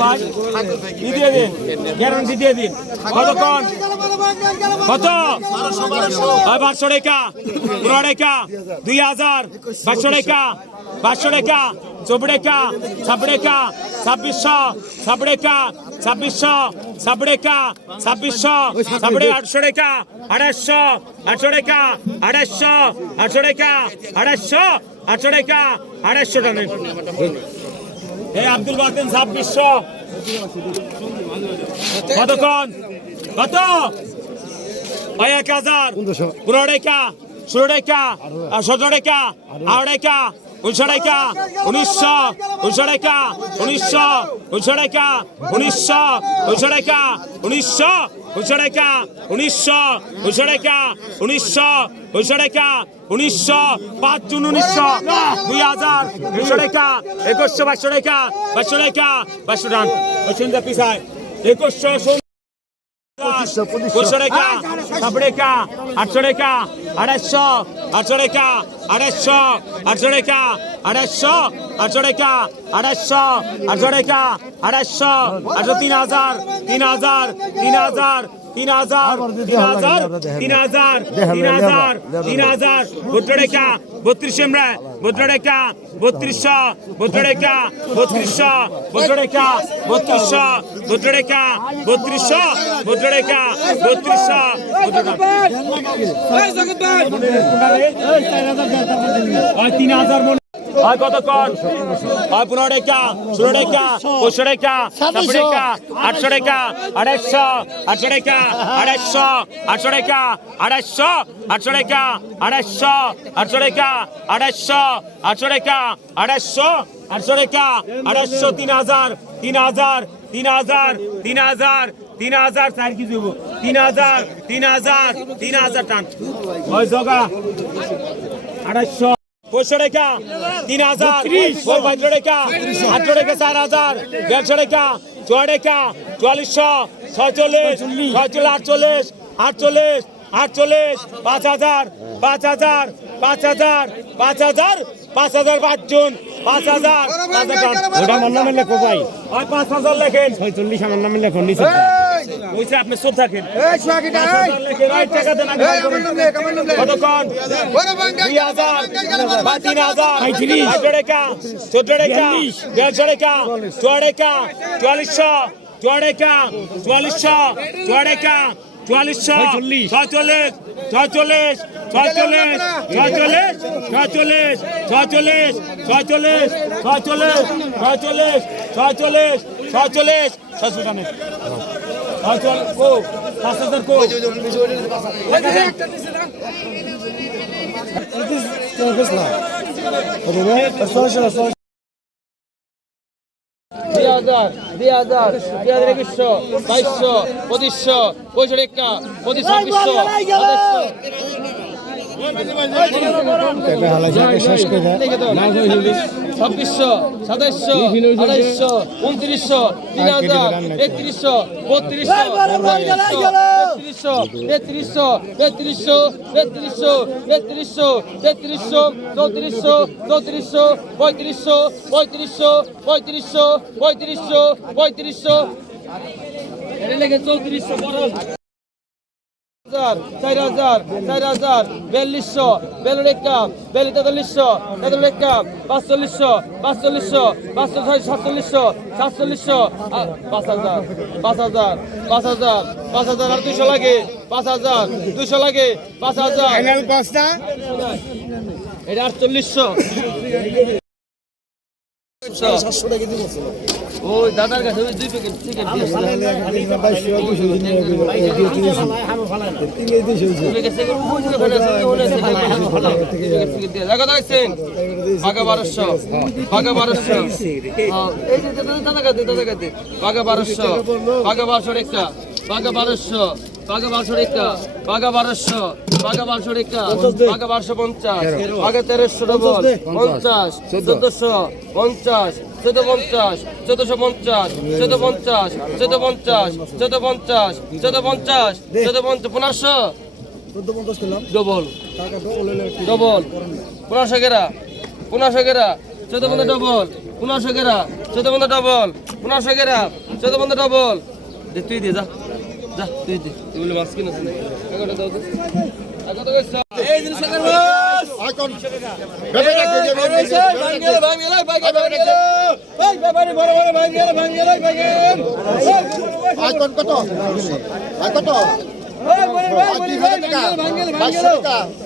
ভাই, দিয়ে দিন। গ্যারান্টি দিয়ে দিন। কতক্ষণ কত? পাঁচশো টাকা। পনেরো টাকা। দুই হাজার। পাঁচশো টাকা। পাঁচশো টাকা। ছাব্বিশ টাকা। ছাব্বিশশো। ছাব্বিশ টাকা। ছাব্বিশশো। ছাব্বিশ টাকা। ছাব্বিশশো। ছাব্বিশ আটশো টাকা। আড়াইশো। আটশো টাকা। আড়াইশো। আটশো টাকা। আড়াইশো। আটশো টাকা। আড়াইশো টাকা। এই আব্দুল বাতেন ছাব্বিশশো কতক্ষণ? কত? এক হাজার। পনেরো টাকা ষোলো টাকা সতেরো টাকা আড়াই টাকা উনিশশো টাকা উনিশশো উনিশশো টাকা উনিশশো উনিশশো টাকা উনিশশো উনিশশো টাকা উনিশশো। হুসড়েকা উনিশশো হুসড়েকা উনিশশো হুসড়েকা উনিশশো পাঁচ জুন উনিশশো দুই হাজার হুসড়েকা একুশশো বাইশশো রেখা বাইশশো রেখা বাইশশো রান পিসায় একুশশো ষোলো রেখা ছাব্বিশ টাকা আটশো টাকা আড়াইশো আটশো টাকা আড়াইশো আটশো টাকা আড়াইশো আটশো টাকা আড়াইশো আটশো টাকা আড়াইশো আটশো তিন হাজার তিন হাজার তিন হাজার তিন হাজার তিন হাজার তিন হাজার তিন হাজার তিন হাজার ভুট্টোরেখা বত্রিশ এমরা ভুট্টোরেখা বত্রিশশো ভুট্টোরেখা বত্রিশশো ভুট্টোরেখা বত্রিশশো ভুট্টোরেখা বত্রিশশো ভুট্টোরেখা বত্রিশশো ভুট্টোরেখা তিন হাজার হয় কতক্ষণ? হয় পনেরো টাকা ষোলো টাকা পঁচিশশো টাকা ছাব্বিশ টাকা আটশো টাকা আড়াইশো আটশো টাকা আড়াইশো আটশো টাকা আড়াইশো আটশো টাকা আড়াইশো আটশো টাকা আড়াইশো আটশো টাকা আড়াইশো আটশো টাকা আড়াইশো তিন হাজার তিন হাজার তিন হাজার তিন হাজার তিন হাজার চার কি দেবো তিন হাজার তিন হাজার তিন হাজার টান। জগা আড়াইশো পঁচিশশো টাকা তিন হাজার পঁয়ত্রিশ টাকা আটশো টাকা চার হাজার দেড়শো টাকা ছয় টাকা চুয়াল্লিশশো ছয়চল্লিশ ছয়চল্লিশ। আটচল্লিশ আটচল্লিশ আটচল্লিশ পাঁচ হাজার পাঁচ হাজার পাঁচ হাজার পাঁচ হাজার পাঁচ হাজার পাঁচ জন পাঁচ হাজার পাঁচ হাজার। ওটা আমার নামে লেখো ভাই। পাঁচ হাজার লেখেন। ছয়চল্লিশ আমার নামে লেখো নিচে। ওইসে আপনি সব থাকেন। কতক্ষণ দুই হাজার বা তিন হাজার আঠারো টাকা চোদ্দ টাকা দেড়শো টাকা চুয়া টাকা চুয়াল্লিশশো চুয়া টাকা চুয়াল্লিশশো চুয়া টাকা চুয়াল্লিশশো ছয়চল্লিশ ছয়চল্লিশ ছয়চল্লিশ ছয়চল্লিশ ছয়চল্লিশ ছয়চল্লিশ ছয়চল্লিশ ছয়চল্লিশ ছয়চল্লিশ ছয়চল্লিশ ছয়চল্লিশ ছয়শো টানের দুই হাজার দুই হাজার দুই হাজার একুশশো বাইশশো পঁচিশশো পঁয়ষট্টি একটা পঁচিশ ছাব্বিশশো শেষ করে ছাব্বিশশো সাতাইশশো আঠাইশশো উনত্রিশশো তিন হাজার একত্রিশশো বত্রিশশো তেত্রিশশো তেত্রিশশো তেত্রিশশো তেত্রিশশো তেত্রিশশো তেত্রিশশো চৌত্রিশশো চৌত্রিশশো পঁয়ত্রিশশো পঁয়ত্রিশশো পঁয়ত্রিশশো পঁয়ত্রিশশো পঁয়ত্রিশশো। চৌত্রিশশো হাজার চার হাজার চার হাজার বিয়াল্লিশশো বিয়াল্লিশ একা বিয়াল্লিশ তেতাল্লিশশো তেতাল্লিশ একা পাঁচচল্লিশশো পাঁচচল্লিশশো পাঁচশো ছয় সাতচল্লিশশো সাতচল্লিশশো পাঁচ হাজার পাঁচ হাজার পাঁচ হাজার পাঁচ হাজার আর দুশো লাগে পাঁচ হাজার দুশো লাগে পাঁচ হাজার। এটা আটচল্লিশশো। ওই দাদার কাছে ওই দুই প্যাকেট চিকেন বাঘা বারোশো। বাঘা বারোশো। এই যে দাদা কাতে দাদা কাতে বাঘা বারোশো। বাঘা বারোশো একটা। বাঘা বারোশো। বাঘা বারোশো একটা বাঘা বারোশো বাঘা বারোশো একটা বাঘা বারোশো পঞ্চাশ বাঘা তেরোশো ডবল পঞ্চাশ চোদ্দশো পঞ্চাশ চোদ্দ পঞ্চাশ চোদ্দশো পঞ্চাশ চোদ্দ পঞ্চাশ চোদ্দ পঞ্চাশ চোদ্দ পঞ্চাশ চোদ্দ পঞ্চাশ চোদ্দ পঞ্চাশ পনেরোশো। ডবল। ডবল পনেরোশো গেরা পনেরোশো গেরা চোদ্দ পঞ্চাশ ডবল। পনেরোশো গেরা চোদ্দ বন্ধ ডবল। পনেরোশো গেরা চোদ্দ বন্ধ ডবল। তুই দে যা। যা তুই দে। বলে মাছ কিনা এগারোটা দাও তো। আইকন। গেল আইকন কত? আই কত? এই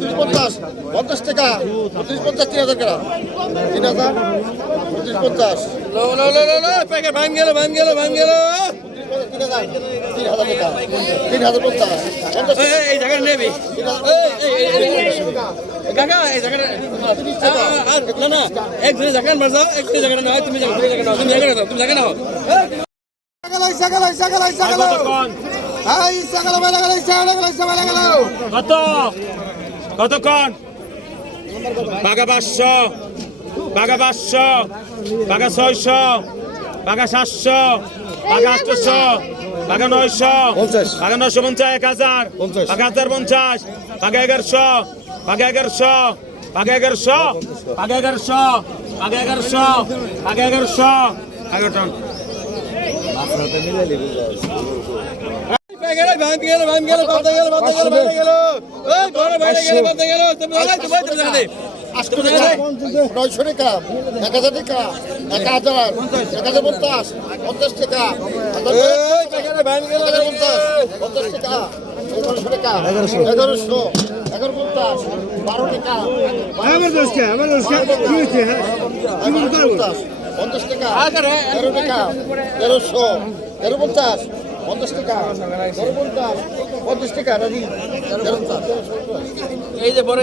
উনত্রিশ পঞ্চাশ পঞ্চাশ টাকা উনত্রিশ পঞ্চাশ তিন হাজার টাকা। তিন হাজার উনত্রিশ পঞ্চাশ। লো লো লো লো লো প্যাকেট ভাঙ গেল ভাঙ গেল ভাঙ গেল। তিন হাজার পঞ্চাশ এই জায়গাটা নেবি। এই এই এই কাকা এই জায়গাটা না না এক দুই মার যাও এক জায়গাটা নাও তুমি জায়গা নাও তুমি জায়গা নাও তুমি জায়গা নাও। কত? কতক্ষণ? বাঘা পাঁচশো বাঘা পাঁচশো বাঘা ছয়শো বাঘা সাতশো বাঘা আটশো বাঘা নয়শো বাঘা নয়শো পঞ্চাশ এক হাজার বাঘা হাজার পঞ্চাশ বাঘা এগারোশো বাঘা এগারোশো বাঘা এগারোশো বাঘা এগারোশো বাঘা এগারোশো বাঘা এগারোশো এগারো নয়শো টাকা এক হাজার টাকা এক হাজার এক হাজার পঞ্চাশ পঞ্চাশ টাকা। পঞ্চাশ টাকা এগারোশো টাকা এগারোশো এগারো পঞ্চাশ বারো টাকা। হ্যাঁ পঞ্চাশ তেরো টাকা তেরোশো তেরো পঞ্চাশ পঞ্চাশ টাকা। পঞ্চাশ টাকা রাজি। এই যে বড়